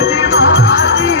भागी